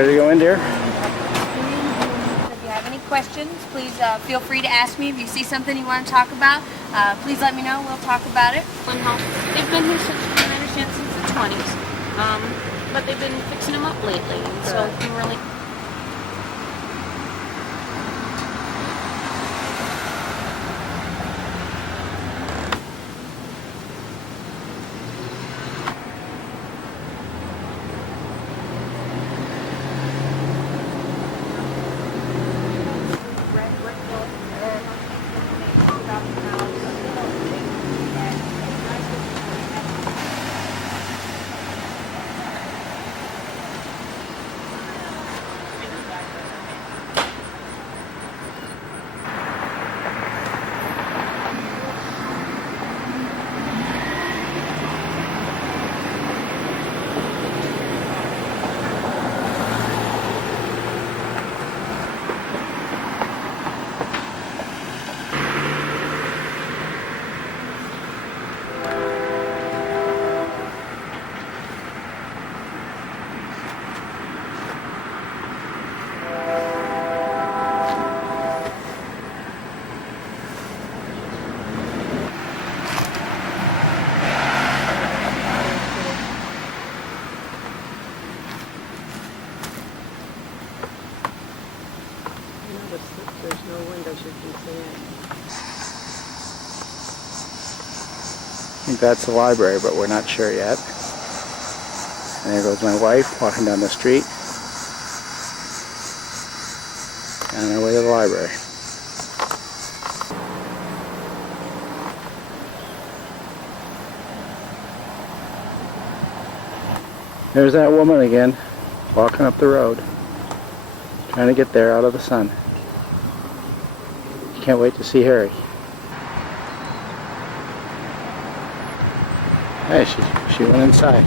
Ready to go in, dear? If you have any questions, please feel free to ask me. If you see something you want to talk about, please let me know. We'll talk about it. They've been here since, I understand, since the 20s, but they've been fixing them up lately, and so we really... There's no windows you can see in. I think that's the library, but we're not sure yet. And there goes my wife walking down the street. On our way to the library. There's that woman again, walking up the road, trying to get there out of the sun. Can't wait to see Harry. Hey, she went inside.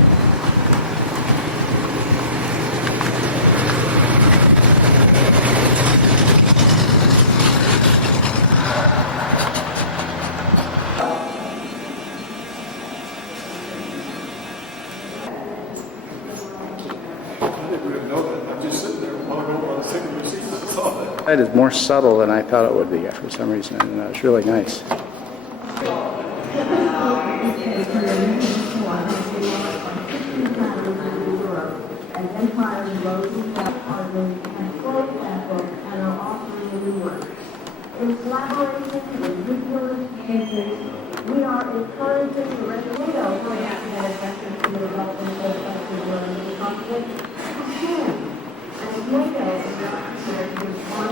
It is more subtle than I thought it would be for some reason, and it's really nice. In collaboration with regional agencies, we are encouraging the residential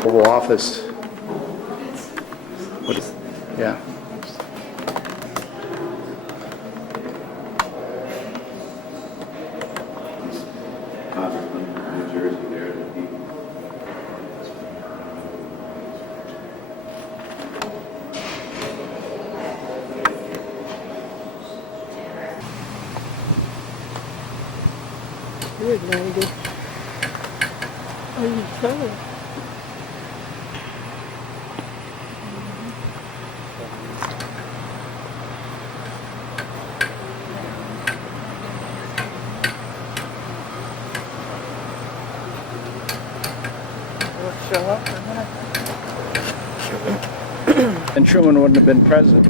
Oval Office. What is, yeah. New Jersey there. Good, Mandy. Oh, you tell. Show up or not? And Truman wouldn't have been president.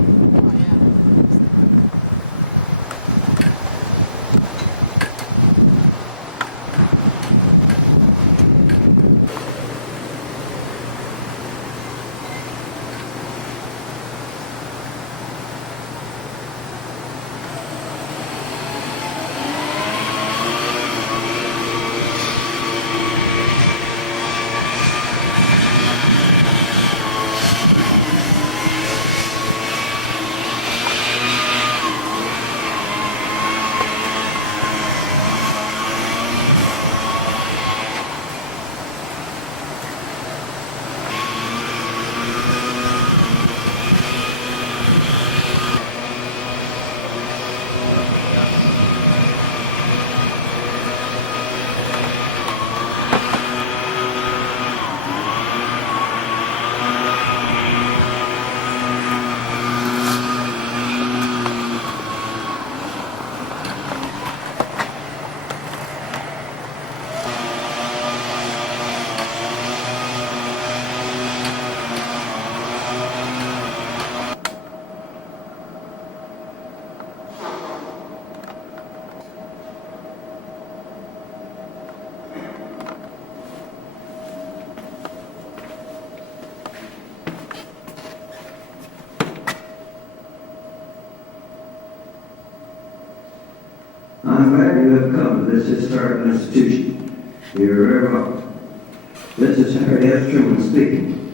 I'm glad you have come to this historic institution. You're very welcome. This is Harry S. Truman speaking.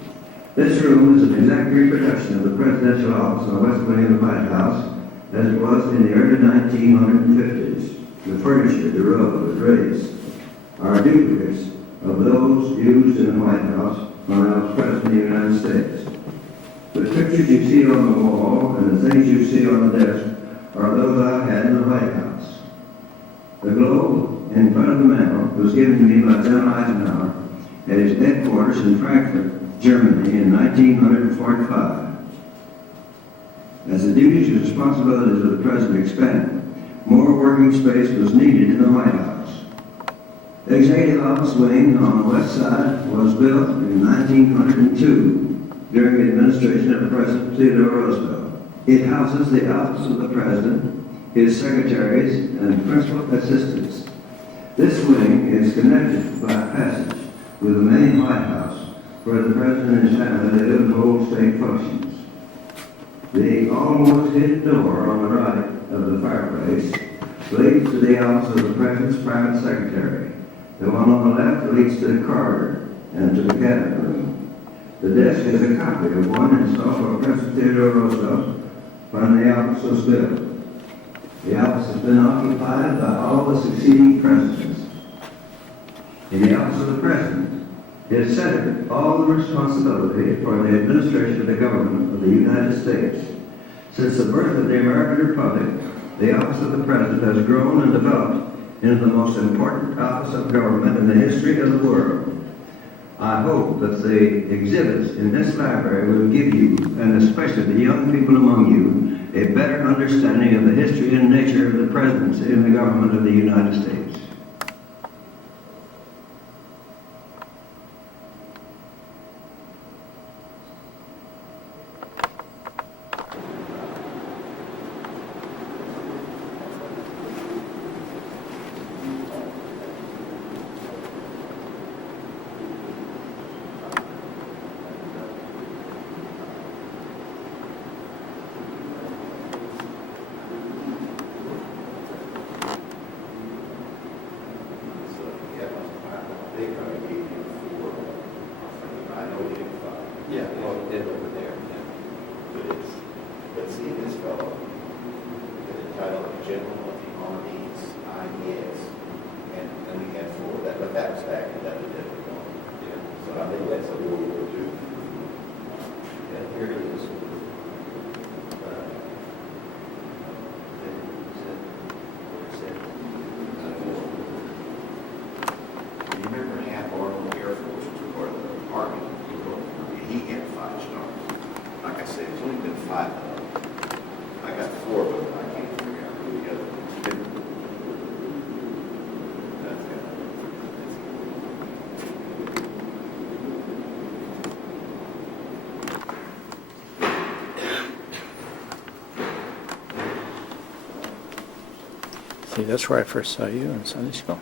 This room is an exact reproduction of the presidential office on the west wing of the White House as it was in the early 1950s. The furniture, the row, was raised. Are duplicates of those used in the White House when I was President of the United States. The pictures you see on the wall and the things you see on the desk are those I had in the White House. The globe in front of the mantel was given to me by General Eisenhower at his headquarters in Frankfurt, Germany in 1945. As the duties and responsibilities of the President expanded, more working space was needed in the White House. The Executive Office Wing on the west side was built in 1902 during the administration of President Theodore Roosevelt. It houses the office of the President, his secretaries, and principal assistants. This wing is connected by a passage with the main White House, where the President and his family live and hold state functions. The almost hidden door on the right of the fireplace leads to the office of the President's private secretary. The one on the left leads to the corridor and to the cabinet room. The desk is a copy of one installed for President Theodore Roosevelt when the office was built. The office has been occupied by all the succeeding presidents. In the office of the President is centered all the responsibility for the administration of the government of the United States. Since the birth of the American Republic, the office of the President has grown and developed into the most important office of government in the history of the world. I hope that the exhibits in this library will give you, and especially the young people among you, a better understanding of the history and nature of the presidency in the government of the United States. Yeah, well, he did over there, yeah. But see, this fellow, the title of General of the Armies, IES, and then we had four, but that was back in that difficult. Yeah, so I think that's a World War II. And here it is. You remember half Arnold Air Force or the Army? He had 5 stars. Like I said, there's only been 5 of them. I got 4 of them. I can't figure out who the other one's been. That's See, that's where I first saw you in Sunday school.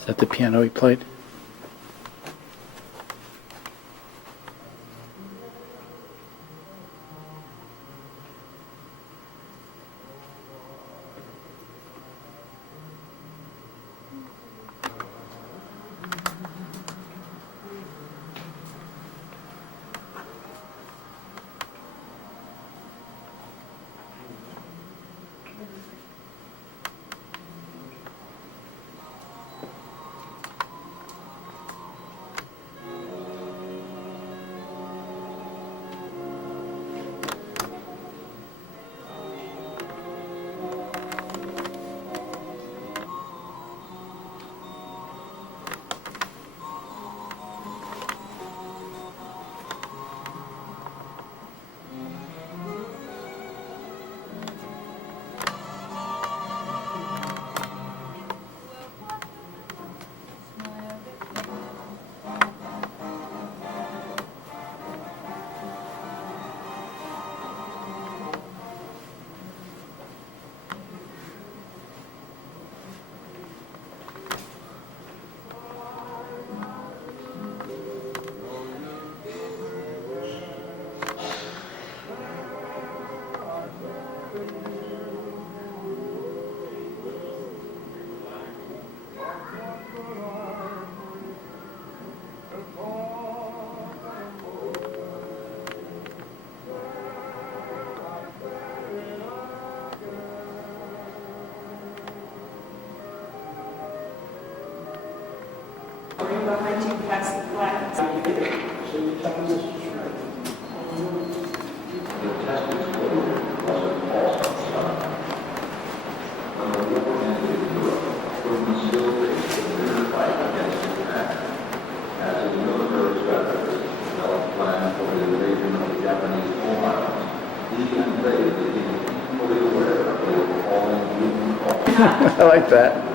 Is that the piano he played? over behind you past the flags. I like that.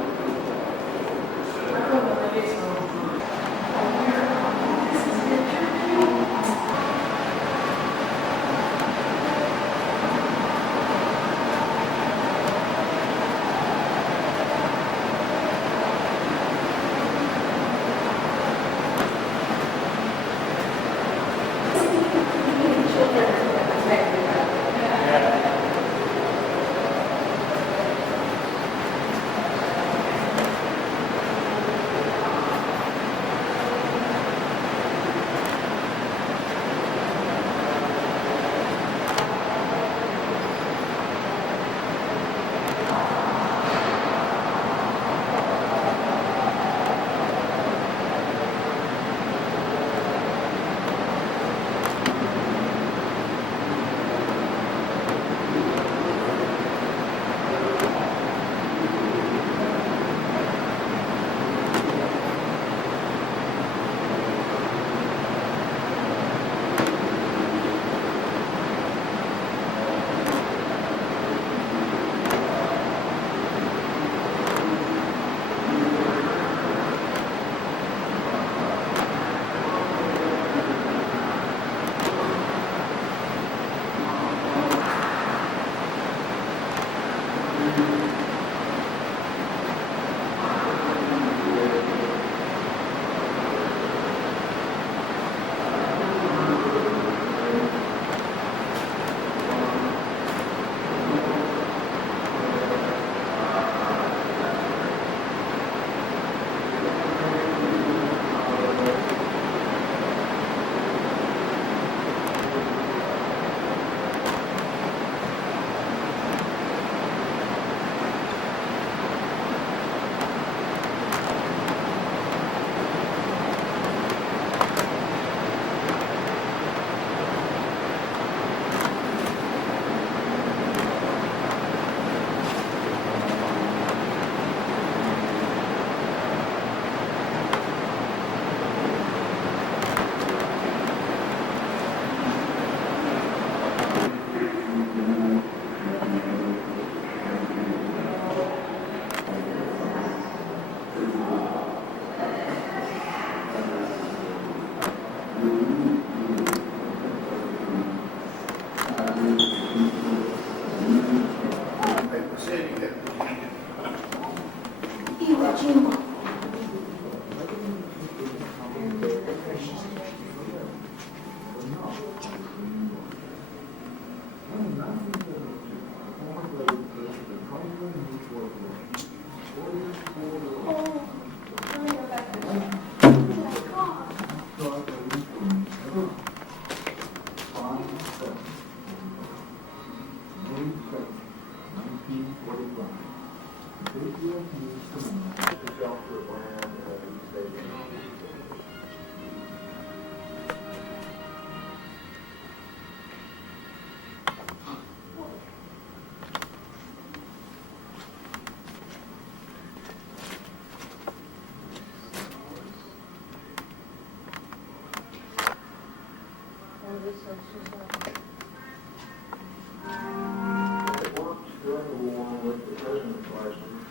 It worked during the war with the President's license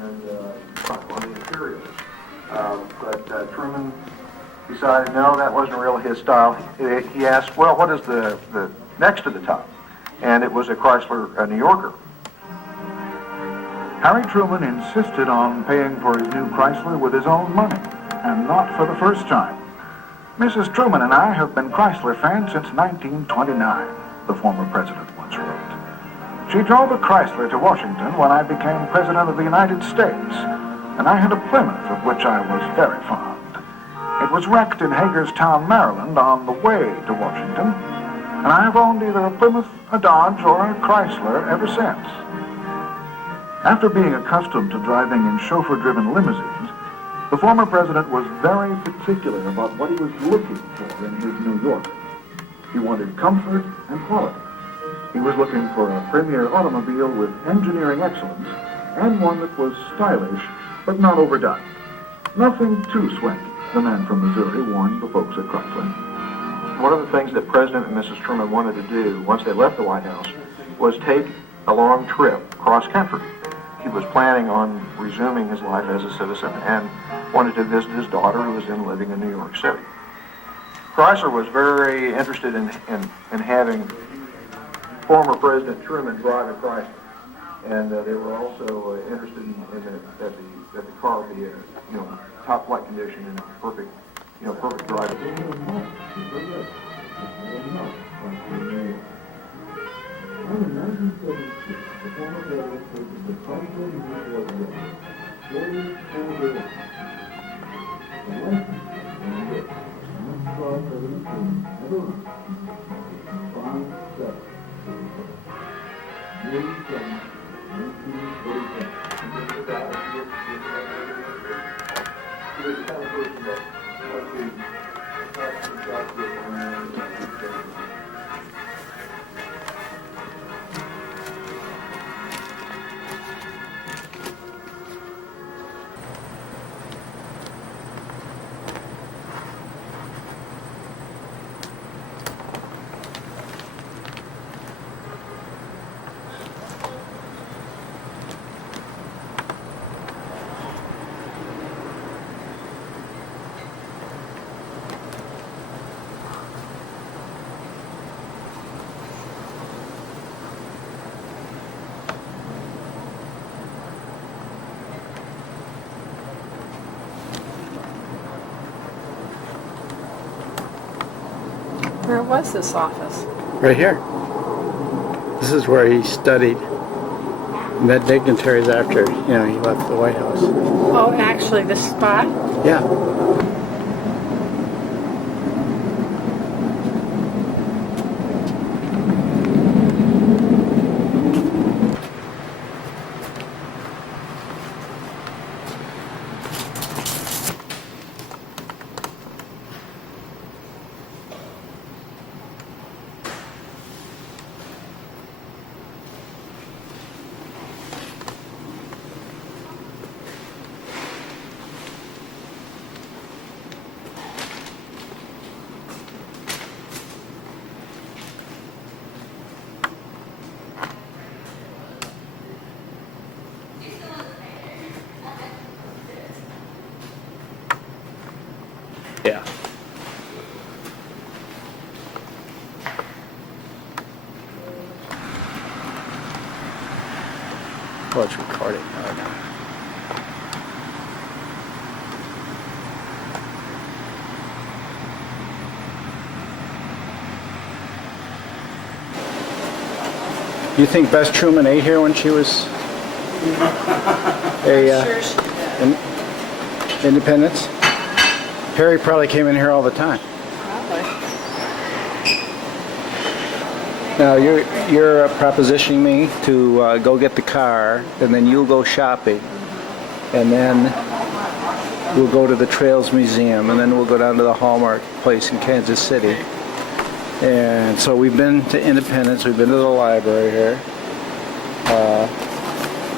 and on the Imperials. But Truman decided, no, that wasn't really his style. He asked, well, what is the next to the top? And it was a Chrysler New Yorker. Harry Truman insisted on paying for his new Chrysler with his own money, and not for the first time. Mrs. Truman and I have been Chrysler fans since 1929, the former president once wrote. She drove a Chrysler to Washington when I became president of the United States, and I had a Plymouth of which I was very fond. It was wrecked in Hagerstown, Maryland on the way to Washington, and I have owned either a Plymouth, a Dodge, or a Chrysler ever since. After being accustomed to driving in chauffeur-driven limousines, The former president was very particular about what he was looking for in his New Yorker. He wanted comfort and quality. He was looking for a premier automobile with engineering excellence and one that was stylish but not overdone. Nothing too swanky, the man from Missouri warned the folks at Chrysler. One of the things that President and Mrs. Truman wanted to do once they left the White House was take a long trip cross-country. He was planning on resuming his life as a citizen and wanted to visit his daughter, who was then living in New York City. Chrysler was very interested in having former President Truman drive a Chrysler, and they were also interested in that the car be top flight condition and perfect driving. Where was this office? Right here. This is where he studied, met dignitaries after, he left the White House. Oh, actually, this spot? Yeah. Yeah. Oh, it's recording. Oh, no. You think Bess Truman ate here when she was Sure she did. Independence? Harry probably came in here all the time. Probably. Now you're propositioning me to go get the car, and then you'll go shopping, and then we'll go to the Trails Museum, and then we'll go down to the Hallmark place in Kansas City. And so we've been to Independence, we've been to the library here.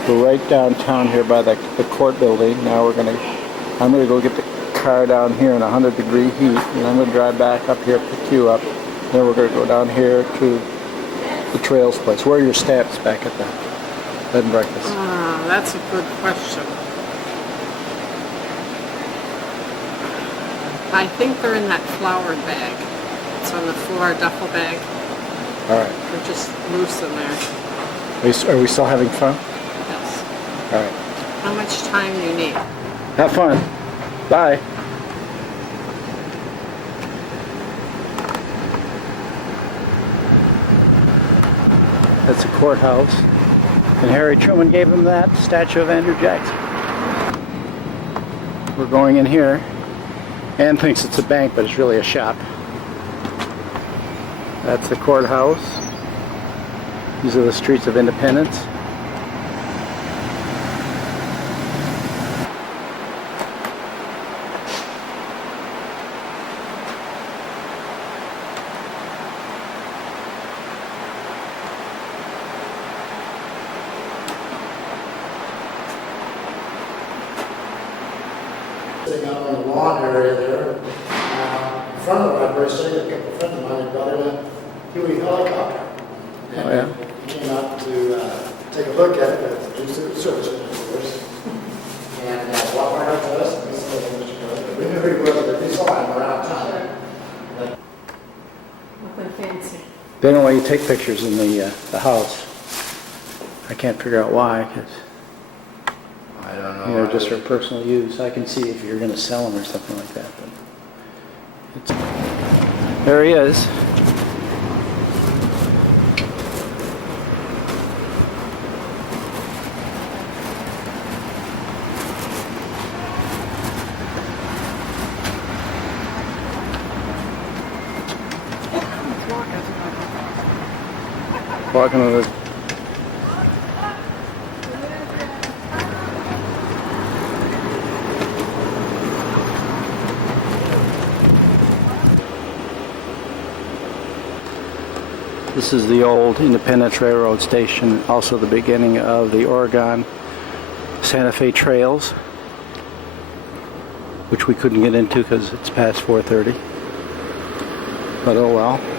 We're right downtown here by the court building. Now I'm gonna go get the car down here in 100-degree heat, and I'm going to drive back up here, pick you up. Then we're going to go down here to the Trails place. Where are your stamps back at the bed and breakfast? That's a good question. I think they're in that flowered bag. It's on the floor, duffel bag. All right. They're just loose in there. Are we still having fun? Yes. All right. How much time do you need? Have fun. Bye. That's the courthouse. And Harry Truman gave him that statue of Andrew Jackson. We're going in here. Ann thinks it's a bank, but it's really a shop. That's the courthouse. These are the streets of Independence. Sitting out on the lawn area there, in front of the library, stayed a couple of friends of mine had brought in a Huey helicopter. And Oh, yeah? he came out to take a look at it, do service, of course. And walked right up to us, and he said, Mr. President, we knew who he was, but we saw him around town. Nothing fancy. They don't let you take pictures in the house. I can't figure out why, because I don't know. you know, just for personal use. I can see if you're going to sell them or something like that. But there he is. Walking with his This is the old Independence Railroad station, also the beginning of the Oregon Santa Fe Trails, which we couldn't get into because it's past 4:30. But oh well.